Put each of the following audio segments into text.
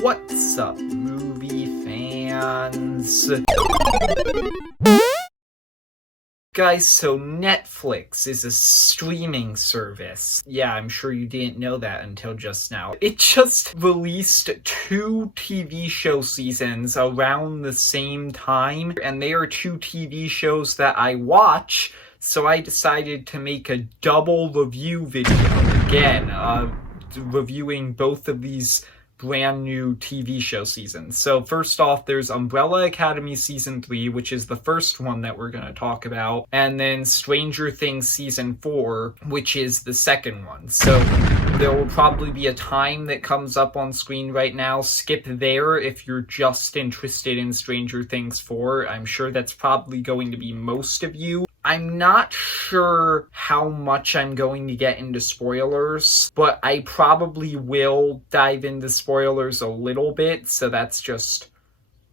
What's up, movie fans? Guys, so Netflix is a streaming service. Yeah, I'm sure you didn't know that until just now. It just released 2 TV show seasons around the same time, and they are 2 TV shows that I watch, so I decided to make a double review video again, reviewing both of these brand new TV show seasons. So first off, there's Umbrella Academy Season 3, which is the first one that we're going to talk about, and then Stranger Things Season 4, which is the second one. So there will probably be a time that comes up on screen right now. Skip there if you're just interested in Stranger Things 4. I'm sure that's probably going to be most of you. I'm not sure how much I'm going to get into spoilers, but I probably will dive into spoilers a little bit, so that's just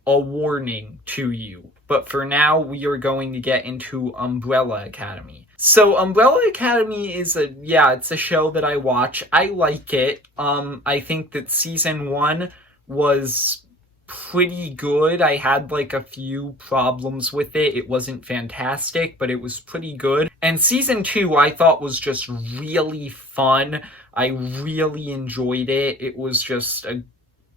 a warning to you. But for now, we are going to get into Umbrella Academy. So Umbrella Academy is it's a show that I watch. I like it. I think that season 1 was pretty good. I had a few problems with it. It wasn't fantastic, but it was pretty good. And season 2 I thought was just really fun. I really enjoyed it. It was just a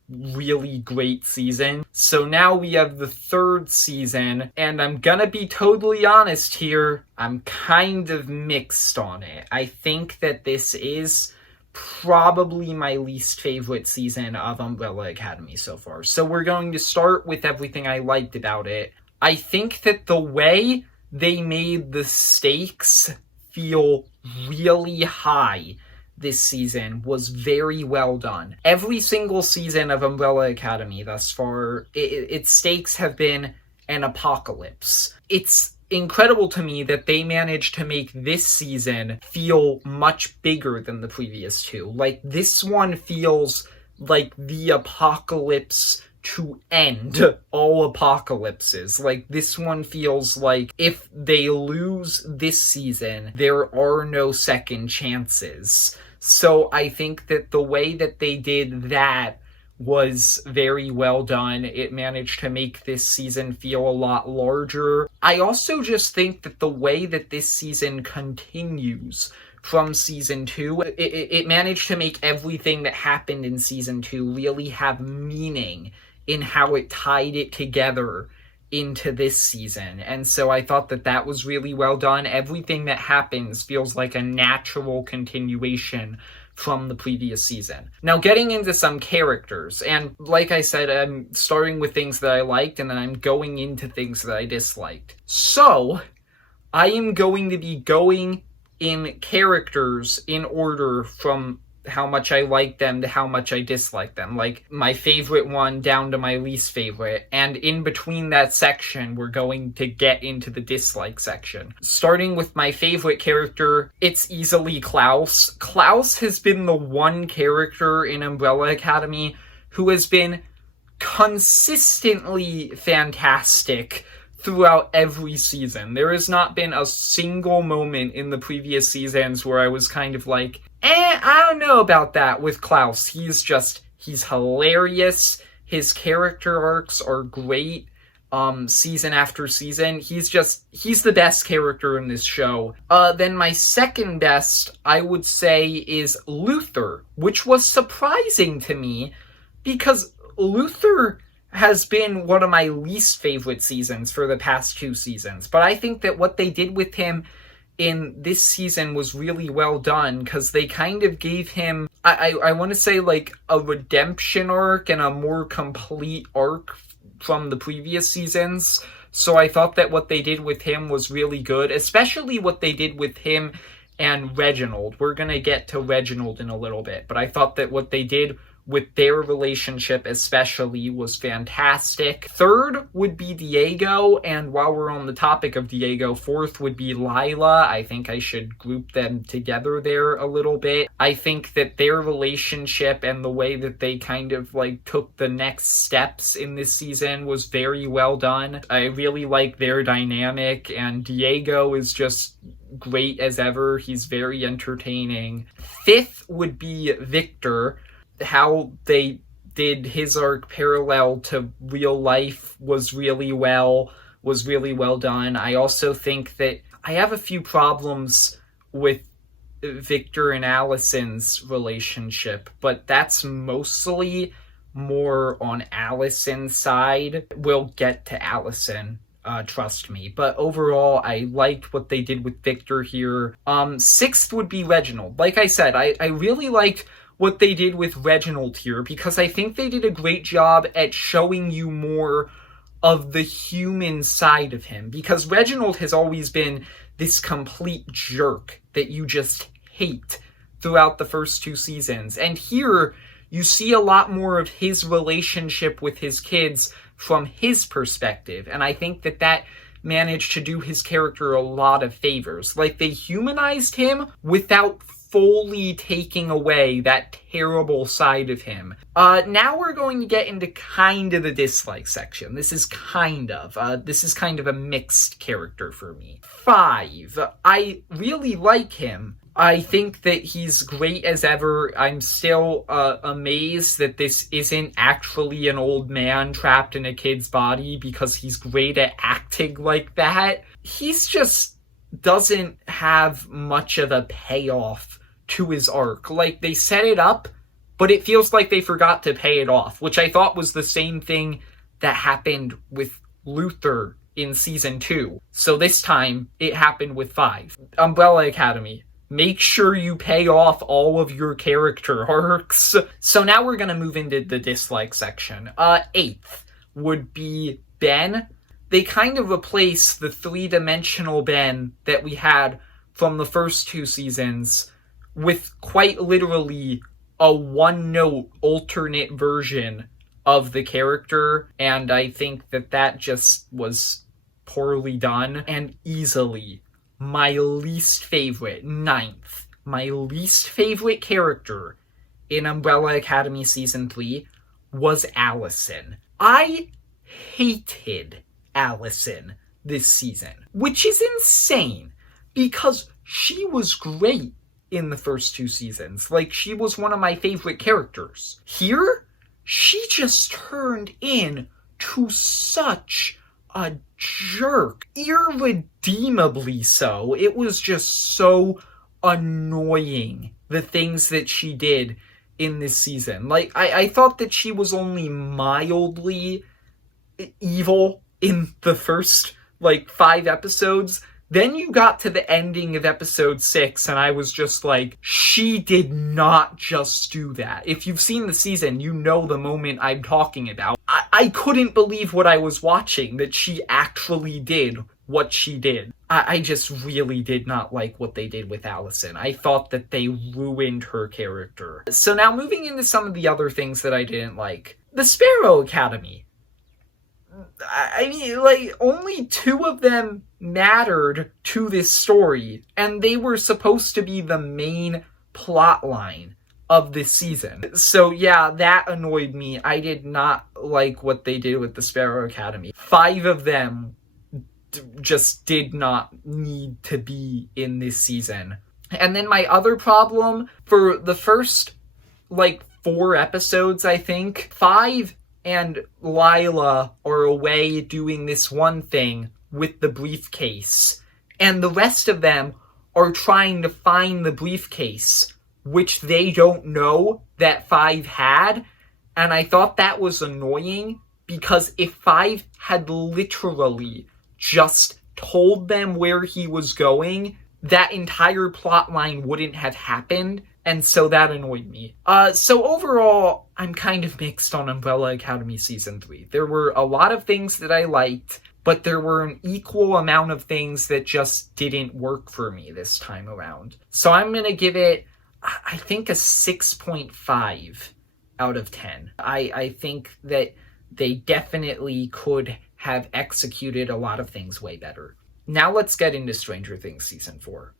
really great season. So now we have the 3rd season, and I'm gonna be totally honest here, I'm kind of mixed on it. I think that this is probably my least favorite season of Umbrella Academy so far. So we're going to start with everything I liked about it. I think that the way they made the stakes feel really high this season was very well done. Every single season of Umbrella Academy thus far, its stakes have been an apocalypse. It's incredible to me that they managed to make this season feel much bigger than the previous 2. This one feels like the apocalypse to end all apocalypses. This one feels like if they lose this season, there are no second chances. So I think that the way that they did that was very well done. It managed to make this season feel a lot larger. I also just think that the way that this season continues from season 2, it managed to make everything that happened in season 2 really have meaning in how it tied it together into this season. And so I thought that that was really well done. Everything that happens feels like a natural continuation from the previous season. Now, getting into some characters, and like I said, I'm starting with things that I liked, and then I'm going into things that I disliked. So, I am going to be going in characters in order from how much I like them to how much I dislike them. My favorite one down to my least favorite. And in between that section, we're going to get into the dislike section. Starting with my favorite character, it's easily Klaus. Klaus has been the one character in Umbrella Academy who has been consistently fantastic throughout every season. There has not been a single moment in the previous seasons where I was kind of like, I don't know about that with Klaus. He's hilarious. His character arcs are great. Season after season. He's the best character in this show. Then my second best, I would say, is Luther, which was surprising to me because Luther has been one of my least favorite seasons for the past 2 seasons. But I think that what they did with him in this season was really well done, because they kind of gave him, I want to say, a redemption arc and a more complete arc from the previous seasons. So I thought that what they did with him was really good, especially what they did with him and Reginald. We're going to get to Reginald in a little bit, but I thought that what they did with their relationship especially was fantastic. Third would be Diego, and while we're on the topic of Diego, fourth would be Lila. I think I should group them together there a little bit. I think that their relationship and the way that they kind of took the next steps in this season was very well done. I really like their dynamic, and Diego is just great as ever. He's very entertaining. Fifth would be Victor. How they did his arc parallel to real life was really well done. I also think that I have a few problems with Victor and Allison's relationship, but that's mostly more on Allison's side. We'll get to Allison, trust me. But overall, I liked what they did with Victor here. Sixth would be Reginald. Like I said, I really liked what they did with Reginald here, because I think they did a great job at showing you more of the human side of him, because Reginald has always been this complete jerk that you just hate throughout the first 2 seasons. And here, you see a lot more of his relationship with his kids from his perspective. And I think that that managed to do his character a lot of favors. Like, they humanized him without fully taking away that terrible side of him. Now we're going to get into kind of the dislike section. This is kind of a mixed character for me. 5. I really like him. I think that he's great as ever. I'm still amazed that this isn't actually an old man trapped in a kid's body, because he's great at acting like that. He's just doesn't have much of a payoff to his arc. Like, they set it up, but it feels like they forgot to pay it off, which I thought was the same thing that happened with Luther in season 2. So this time, it happened with 5. Umbrella Academy. Make sure you pay off all of your character arcs. So now we're going to move into the dislike section. 8th would be Ben. They kind of replace the 3-dimensional Ben that we had from the first 2 seasons with quite literally a one-note alternate version of the character, and I think that that just was poorly done. And easily my least favorite, 9th, my least favorite character in Umbrella Academy Season 3 was Allison. I hated Allison this season, which is insane, because she was great in the first 2 seasons. Like, she was one of my favorite characters. Here, she just turned into such a jerk. Irredeemably so. It was just so annoying, the things that she did in this season. Like, I thought that she was only mildly evil in the first, 5 episodes. Then you got to the ending of episode 6, and I was just like, she did not just do that. If you've seen the season, you know the moment I'm talking about. I couldn't believe what I was watching, that she actually did what she did. I just really did not like what they did with Allison. I thought that they ruined her character. So now moving into some of the other things that I didn't like. The Sparrow Academy. I mean, only 2 of them mattered to this story, and they were supposed to be the main plot line of this season. So yeah, that annoyed me. I did not like what they did with the Sparrow Academy. 5 of them just did not need to be in this season. And then my other problem, for the first, 4 episodes, I think, 5 and Lila are away doing this one thing with the briefcase, and the rest of them are trying to find the briefcase, which they don't know that 5 had, and I thought that was annoying, because if 5 had literally just told them where he was going, that entire plot line wouldn't have happened, and so that annoyed me. So overall, I'm kind of mixed on Umbrella Academy Season 3. There were a lot of things that I liked, but there were an equal amount of things that just didn't work for me this time around. So I'm gonna give it, I think, a 6.5 out of 10. I think that they definitely could have executed a lot of things way better. Now let's get into Stranger Things Season 4.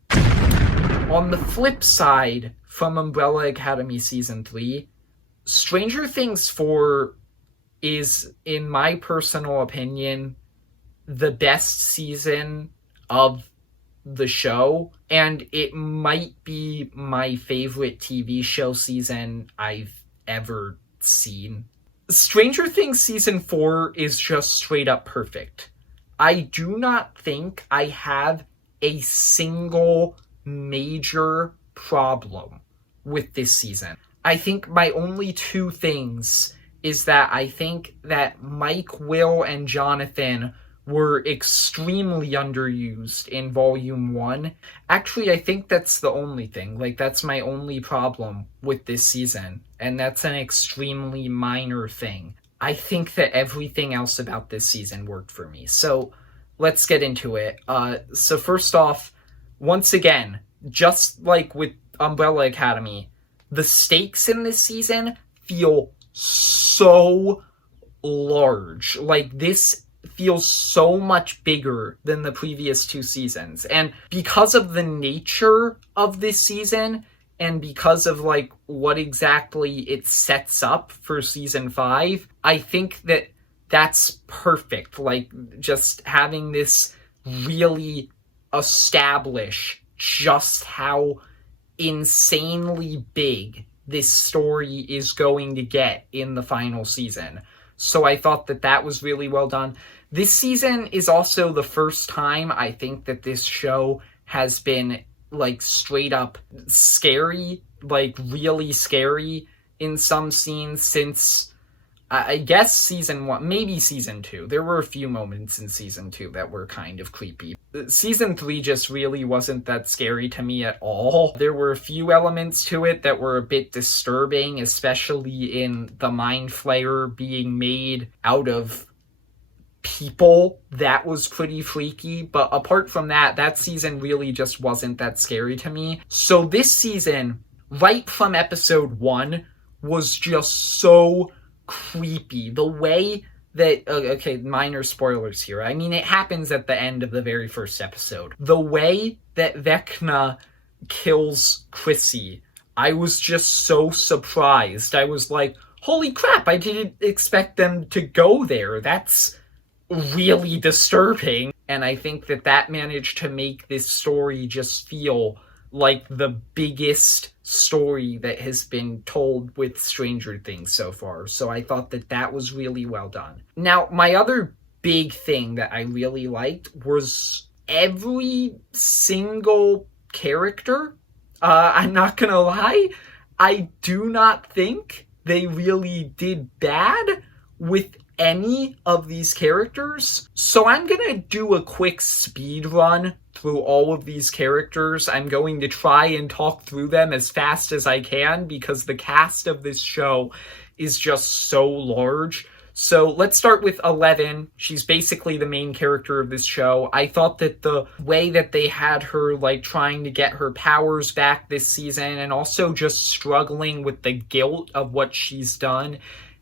On the flip side, from Umbrella Academy Season 3, Stranger Things 4 is, in my personal opinion, the best season of the show, and it might be my favorite TV show season I've ever scene. Stranger Things Season 4 is just straight up perfect. I do not think I have a single major problem with this season. I think my only two things is that I think that Mike, Will, and Jonathan were extremely underused in Volume 1. Actually, I think that's the only thing. Like, that's my only problem with this season. And that's an extremely minor thing. I think that everything else about this season worked for me. So, let's get into it. So first off, once again, just like with Umbrella Academy, the stakes in this season feel so large. Like, this feels so much bigger than the previous two seasons. And because of the nature of this season, and because of, like, what exactly it sets up for Season 5, I think that that's perfect. Like, just having this really establish just how insanely big this story is going to get in the final season. So I thought that that was really well done. This season is also the first time I think that this show has been, like, straight up scary, like, really scary in some scenes since, I guess, Season 1, maybe Season 2. There were a few moments in Season 2 that were kind of creepy. Season 3 just really wasn't that scary to me at all. There were a few elements to it that were a bit disturbing, especially in the Mind Flayer being made out of people. That was pretty freaky, but apart from that, that season really just wasn't that scary to me. So this season, right from episode 1, was just so creepy. The way that, okay, minor spoilers here. I mean, it happens at the end of the very first episode. The way that Vecna kills Chrissy, I was just so surprised. I was like, holy crap, I didn't expect them to go there. That's really disturbing. And I think that that managed to make this story just feel like the biggest story that has been told with Stranger Things so far. So I thought that that was really well done. Now, my other big thing that I really liked was every single character. I'm not gonna lie, I do not think they really did bad with any of these characters. So I'm gonna do a quick speed run through all of these characters. I'm going to try and talk through them as fast as I can because the cast of this show is just so large. So let's start with 11. She's basically the main character of this show. I thought that the way that they had her, like, trying to get her powers back this season and also just struggling with the guilt of what she's done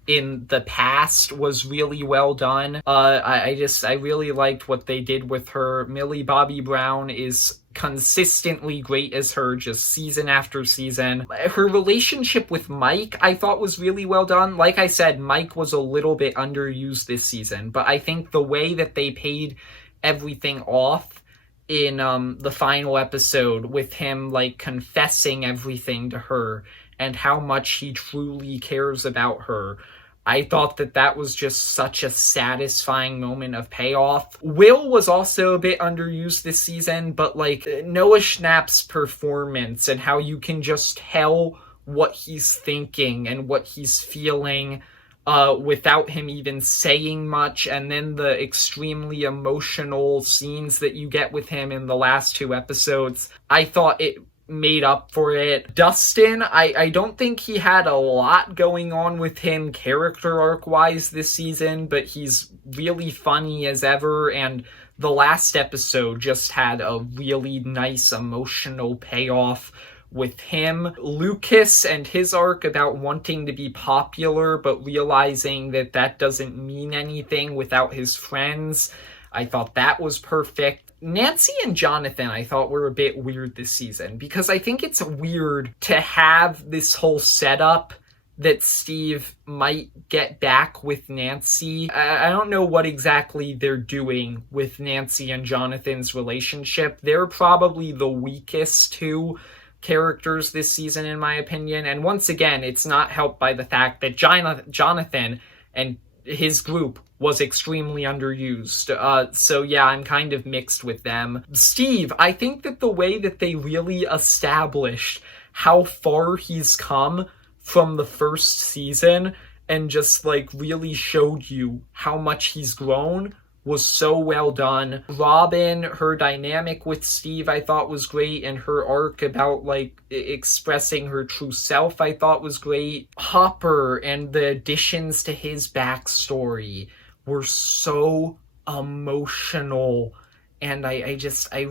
in the past was really well done. I really liked what they did with her. Millie Bobby Brown is consistently great as her, just season after season. Her relationship with Mike, I thought was really well done. Like I said, Mike was a little bit underused this season, but I think the way that they paid everything off in the final episode with him, like, confessing everything to her and how much he truly cares about her, I thought that that was just such a satisfying moment of payoff. Will was also a bit underused this season, but, like, Noah Schnapp's performance and how you can just tell what he's thinking and what he's feeling without him even saying much, and then the extremely emotional scenes that you get with him in the last two episodes, I thought it made up for it. Dustin, I don't think he had a lot going on with him character arc-wise this season, but he's really funny as ever, and the last episode just had a really nice emotional payoff with him. Lucas and his arc about wanting to be popular, but realizing that that doesn't mean anything without his friends, I thought that was perfect. Nancy and Jonathan, I thought, were a bit weird this season, because I think it's weird to have this whole setup that Steve might get back with Nancy. I don't know what exactly they're doing with Nancy and Jonathan's relationship. They're probably the weakest two characters this season, in my opinion. And once again, it's not helped by the fact that Jonathan and his group was extremely underused. So yeah, I'm kind of mixed with them. Steve, I think that the way that they really established how far he's come from the first season and just like really showed you how much he's grown was so well done. Robin, her dynamic with Steve, I thought was great, and her arc about like expressing her true self, I thought was great. Hopper and the additions to his backstory were so emotional, and I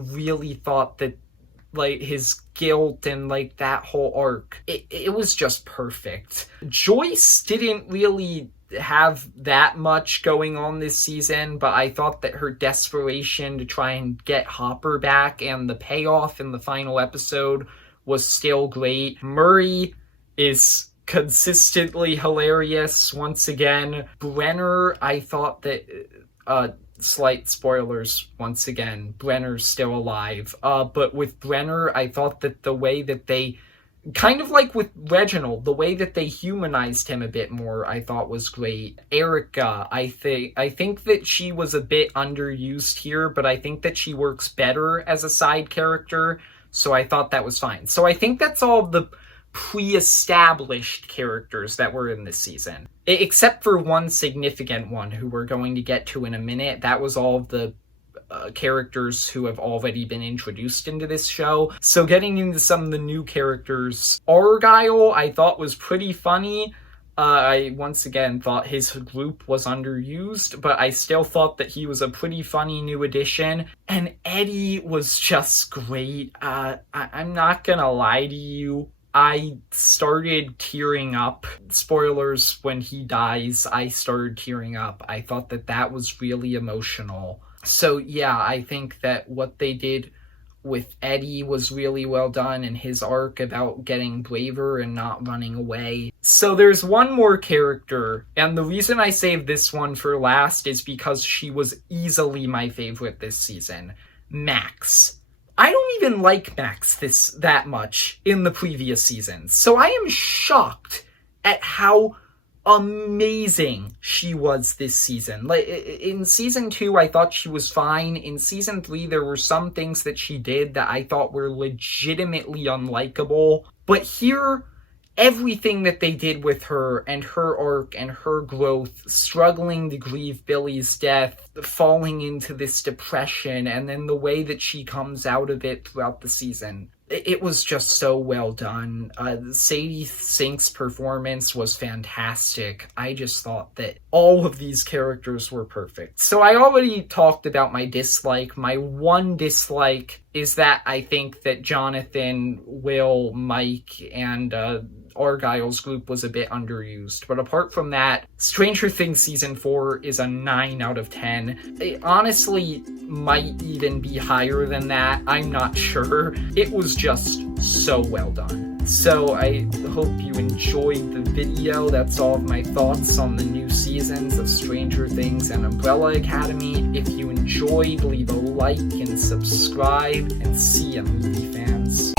really thought that like his guilt and like that whole arc, it was just perfect. Joyce didn't really have that much going on this season, but I thought that her desperation to try and get Hopper back and the payoff in the final episode was still great. Murray is consistently hilarious once again. Brenner, I thought that slight spoilers once again, Brenner's still alive, but with Brenner, I thought that the way that they, kind of like with Reginald, the way that they humanized him a bit more, I thought was great. Erica, I think that she was a bit underused here, but I think that she works better as a side character, so I thought that was fine. So I think that's all the pre-established characters that were in this season. Except for one significant one who we're going to get to in a minute. That was all of the characters who have already been introduced into this show. So getting into some of the new characters, Argyle I thought was pretty funny. I once again thought his group was underused, but I still thought that he was a pretty funny new addition. And Eddie was just great. I'm not gonna lie to you, I started tearing up. Spoilers, when he dies, I started tearing up. I thought that that was really emotional. So yeah, I think that what they did with Eddie was really well done, and his arc about getting braver and not running away. So there's one more character, and the reason I saved this one for last is because she was easily my favorite this season. Max. I don't even like Max that much in the previous seasons, so I am shocked at how amazing she was this season. Like in season 2, I thought she was fine. In season 3, there were some things that she did that I thought were legitimately unlikable. But here, everything that they did with her and her arc and her growth, struggling to grieve Billy's death, falling into this depression, and then the way that she comes out of it throughout the season, it was just so well done. Sadie Sink's performance was fantastic. I just thought that all of these characters were perfect. So I already talked about my dislike. My one dislike is that I think that Jonathan, Will, Mike, and Argyle's group was a bit underused. But apart from that, Stranger Things Season 4 is a 9 out of 10. It honestly might even be higher than that. I'm not sure. It was just so well done. So I hope you enjoyed the video. That's all of my thoughts on the new seasons of Stranger Things and Umbrella Academy. If you enjoyed, leave a like and subscribe, and see ya, movie fans.